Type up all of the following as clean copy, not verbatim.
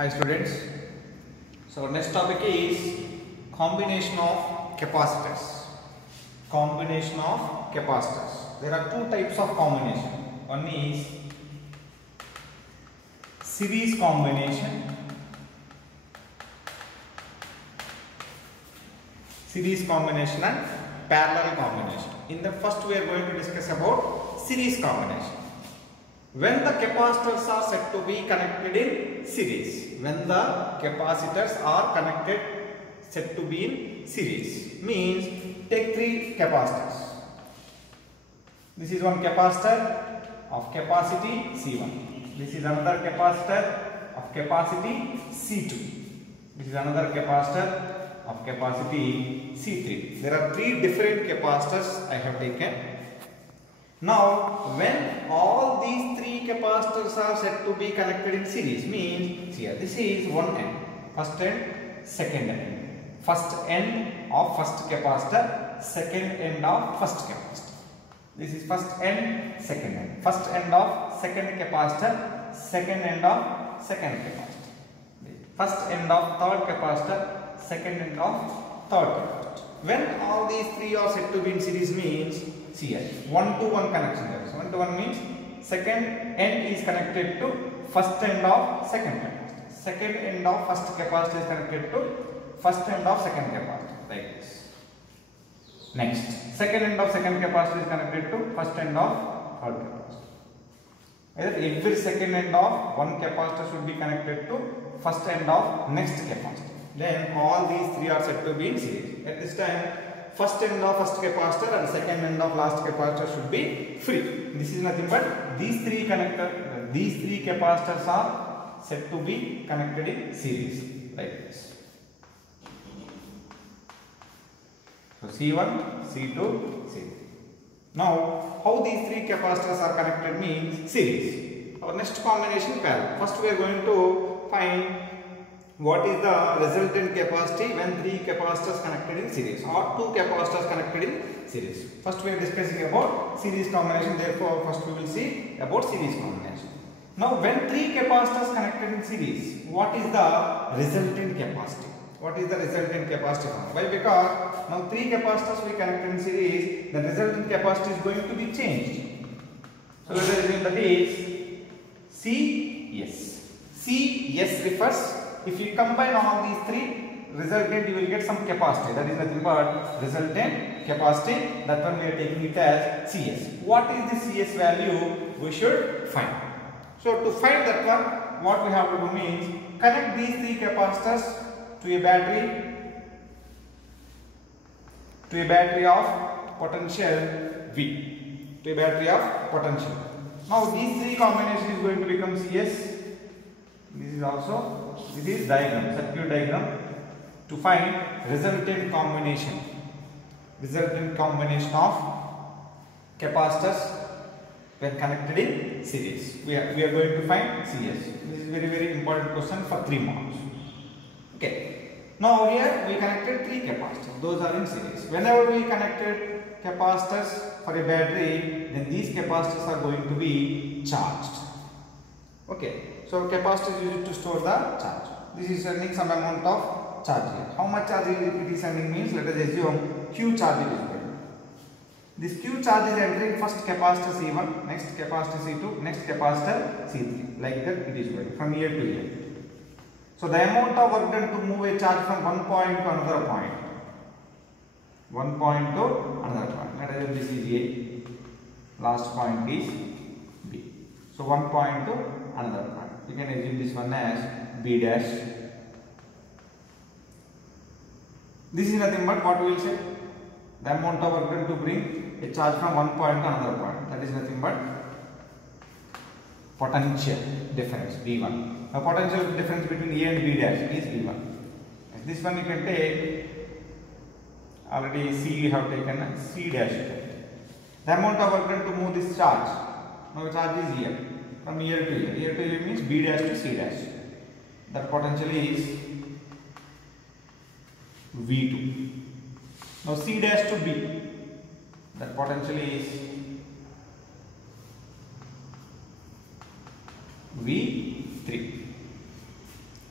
Hi students. So our next topic is combination of capacitors. Combination of capacitors. There are two types of combination. One is series combination. Series combination and parallel combination. In the first we are going to discuss about series combination. When the capacitors are said to be connected in series, when the capacitors are connected said to be in series, means take three capacitors. This is one capacitor of capacity C1. This is another capacitor of capacity C2. This is another capacitor of capacity C3. There are three different capacitors I have taken. Now, when all these three capacitors are said to be connected in series, means here this is one end, first end, second end. First end of first capacitor, second end of first capacitor. This is first end, second end. First end of second capacitor, second end of second capacitor. First end of third capacitor, second end of third capacitor. When all these three are said to be in series, means see here, 1-to-1 connection there is. 1-to-1 means second end is connected to first end of second capacitor. Second end of first capacitor is connected to first end of second capacitor, like this. Next, second end of second capacitor is connected to first end of third capacitor. Every second end of one capacitor should be connected to first end of next capacitor. Then all these three are said to be in series. At this time, first end of first capacitor and second end of last capacitor should be free. This is nothing but these three capacitors are said to be connected in series, like this. So C1, C2, C3. Now, how these three capacitors are connected means series. Our next combination parallel. First we are going to find what is the resultant capacity when three capacitors connected in series or two capacitors connected in series. First we are discussing about series combination, therefore first we will see about series combination. Now when three capacitors connected in series, what is the resultant capacity? What is the resultant capacity? Why? Because now three capacitors we connected in series, the resultant capacity is going to be changed. So let us assume that is CS. CS refers, if you combine all these three, resultant you will get some capacity. That is nothing but resultant capacity. That one we are taking it as CS. What is the CS value? We should find. So to find that one, what we have to do means connect these three capacitors to a battery of potential V. To a battery of potential. Now these three combination is going to become CS. This is also, this is diagram, circuit diagram to find resultant combination of capacitors when connected in series. We are going to find CS. This is very important question for 3 marks. Okay. Now here we connected three capacitors. Those are in series. Whenever we connected capacitors for a battery, then these capacitors are going to be charged. Okay. So capacitor is used to store the charge. This is sending some amount of charge here. How much charge it is sending means, let us assume Q charge it is going. This Q charge is entering first capacitor C1, next capacitor C2, next capacitor C3. Like that it is going from here to here. So the amount of work done to move a charge from one point to another point. One point to another point. Let us assume this is A. Last point is B. So one point to another point. You can assume this one as B dash. This is nothing but what we will say, the amount of work done to bring a charge from one point to another point. That is nothing but potential difference V1. Now potential difference between A and B dash is V1. This one you can take, already C we have taken, C dash. The amount of work done to move this charge. Now the charge is here. From here to here. Here to here means B dash to C dash. That potential is V2. Now C dash to B. That potential is V3.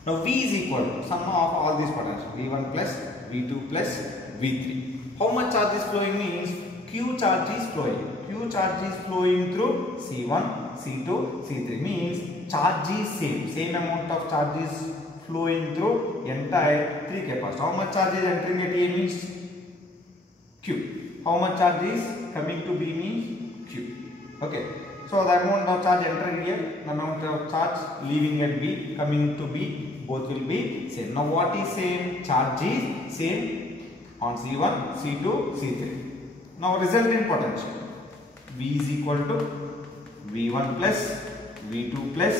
Now V is equal to sum of all these potentials, V1 plus V2 plus V3. How much charge is flowing means Q charge is flowing. Q charge is flowing through C1, C2, C3 means charge is same amount of charge is flowing through entire 3 capacitors. How much charge is entering at A means Q. How much charge is coming to B means Q. Okay. So the amount of charge entering here, the amount of charge leaving at B, coming to B, both will be same. Now what is same? Charge is same on C1, C2, C3. Now resultant potential. V is equal to V1 plus V2 plus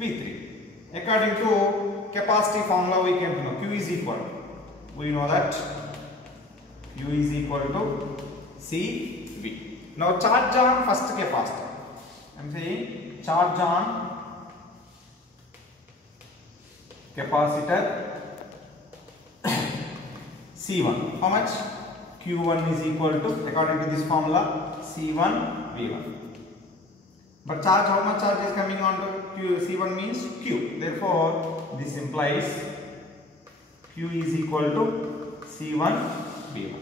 V3. According to capacity formula we can know Q is equal to, we know that Q is equal to CV. Now charge on first capacitor. I am saying charge on capacitor C1. How much? Q1 is equal to, according to this formula, C1 V1. But charge, how much charge is coming on to Q? C1 means Q. Therefore, this implies Q is equal to C1 V1.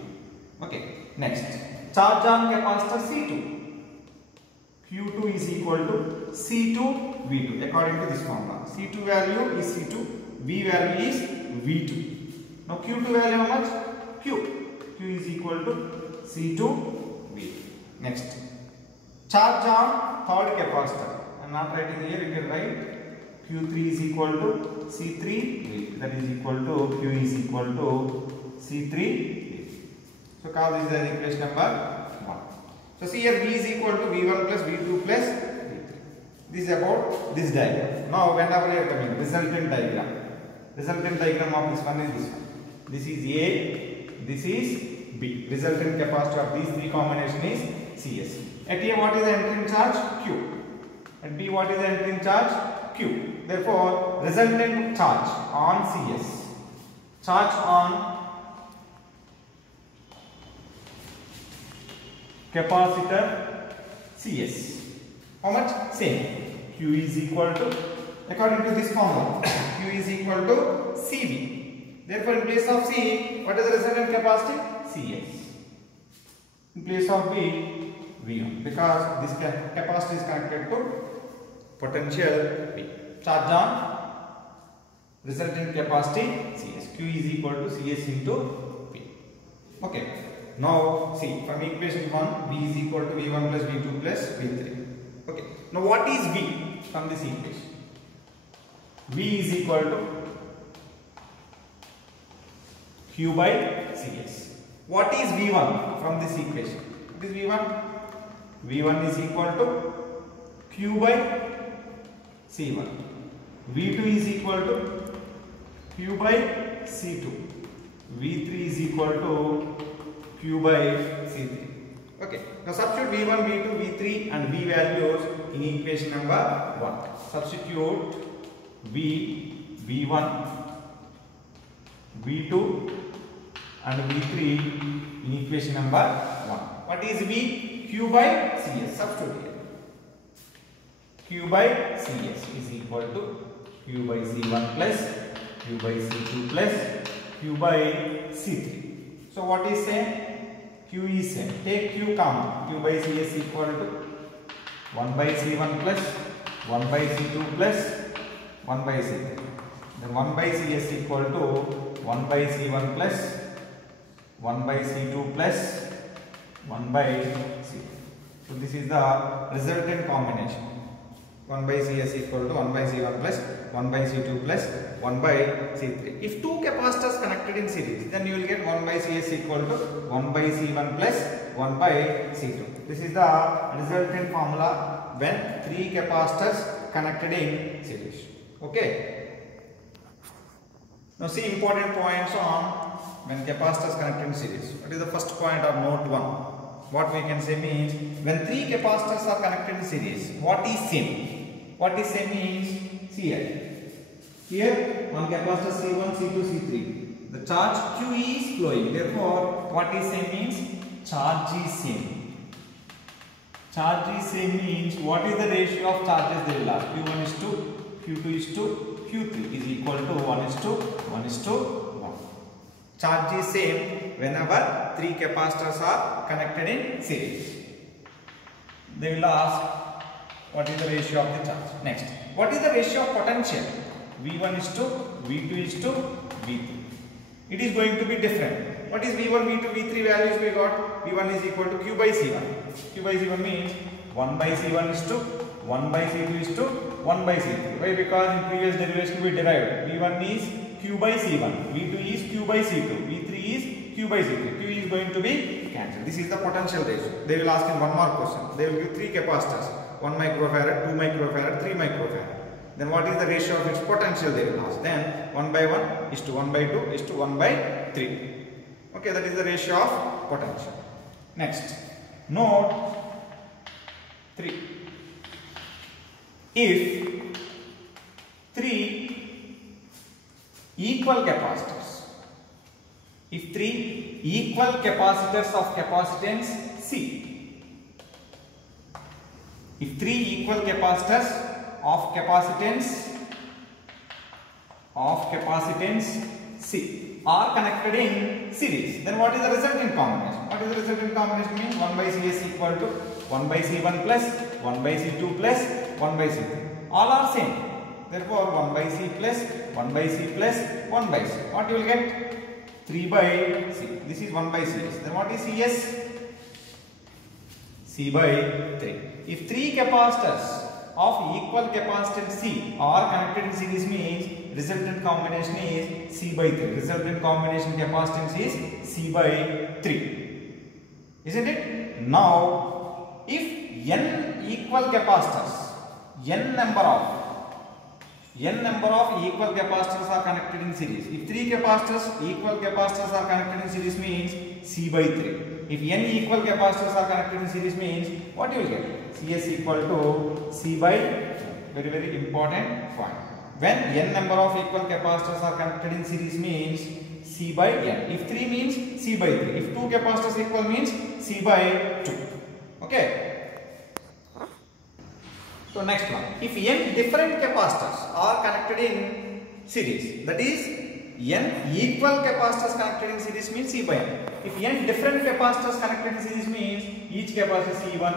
Okay. Next, charge on capacitor C2. Q2 is equal to C2 V2 according to this formula. C2 value is C2, V value is V2. Now Q2 value how much? Q. Q is equal to C2 V2. Next, charge on third capacitor. I am not writing here, you can write Q3 is equal to C3 V2. That is equal to Q is equal to C3 V2. So call this as equation number 1. So see here V is equal to V1 plus V2 plus V3. This is about this diagram. Now whenever we are coming, resultant diagram. Resultant diagram of this one is this one. This is A, this is B. Resultant capacity of these three combination is CS. At A what is the entering charge? Q. At B what is the entering charge? Q. Therefore resultant charge on CS. Charge on capacitor CS. How much? Same. Q is equal to, according to this formula, Q is equal to CV. Therefore, in place of C, what is the resultant capacity? CS. In place of B, V1. Because this capacity is connected to potential B. Charge on resultant capacity CS. Q is equal to CS into B. Okay. Now see, from equation 1, V is equal to V1 plus V2 plus V3. Okay. Now what is V from this equation? V is equal to Q by CS. What is V1 from this equation? What is V1? V1 is equal to Q by C1. V2 is equal to Q by C2. V3 is equal to Q by C3. Okay. Now substitute V1, V2, V3 and V values in equation number 1. Substitute V, V1, V2 and V3 in equation number 1. What is V? Q by CS. Substitute here. Q by CS is equal to Q by C1 plus Q by C2 plus Q by C3. So what is same? Q is same. Take Q common. Q by CS equal to 1 by C1 plus 1 by C2 plus 1 by C3. Then 1 by CS equal to 1 by C1 plus 1 by C2 plus 1 by C3. So this is the resultant combination. 1 by CS equal to 1 by C1 plus 1 by C2 plus 1 by C3. If two capacitors connected in series, then you will get 1 by CS equal to 1 by C1 plus 1 by C2. This is the resultant formula when three capacitors connected in series. Okay. Now see important points on when capacitors connected in series. What is the first point of note 1? What we can say means when three capacitors are connected in series, what is same? What is same means, see here. Here on capacitor C1, C2, C3, the charge Q is flowing. Therefore, what is same means charge is same. Charge is same means what is the ratio of charges they will have? Q1 is to Q2 is to Q3 is equal to 1:1:1. Charge is same whenever 3 capacitors are connected in series. They will ask what is the ratio of the charge. Next, what is the ratio of potential? V1:V2:V3. It is going to be different. What is V1, V2, V3 values we got? V1 is equal to Q by C1. Q by C1 means 1 by C1 is to 1 by C2 is to 1 by C3. Why? Because in previous derivation we derived V1 is Q by C1, V2 is Q by C2, V3 is Q by C3. Q is going to be cancelled. This is the potential ratio. They will ask in one more question. They will give 3 capacitors, 1 microfarad, 2 microfarad, 3 microfarad. Then what is the ratio of its potential they will ask. Then 1 by 1 is to 1 by 2 is to 1 by 3. Okay, that is the ratio of potential. Next, note 3. If 3 equal capacitors, if 3 equal capacitors of capacitance C, if 3 equal capacitors of capacitance C are connected in series, then what is the resultant combination? What is the resultant combination means? 1 by CS equal to 1 by C1 plus 1 by C2 plus 1 by C3. All are same. Therefore, 1 by C plus 1 by C plus 1 by C. What you will get? 3 by C. This is 1 by CS. Then what is CS? C by 3. If 3 capacitors of equal capacitance C are connected in series means resultant combination is C by 3. Resultant combination capacitance is C by 3. Isn't it? Now, if n equal capacitors, n number of equal capacitors are connected in series. If 3 capacitors, equal capacitors are connected in series means C by 3. If n equal capacitors are connected in series means what you will get? CS equal to C by 2. Very, very important point. When n number of equal capacitors are connected in series means C by n. If 3 means C by 3. If 2 capacitors equal means C by 2. Okay. So next one. If n different capacitors are connected in series, that is n equal capacitors connected in series means C by n. If n different capacitors connected in series means each capacitor C1,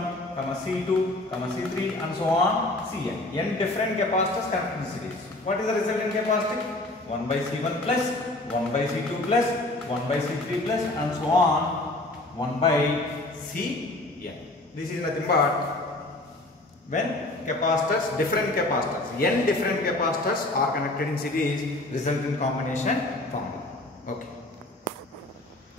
C2, C3 and so on Cn. n different capacitors connected in series. What is the resultant capacity? 1 by C1 plus 1 by C2 plus 1 by C3 plus and so on 1 by Cn. This is nothing but when capacitors, different capacitors, n different capacitors are connected in series, resultant combination formula. Okay.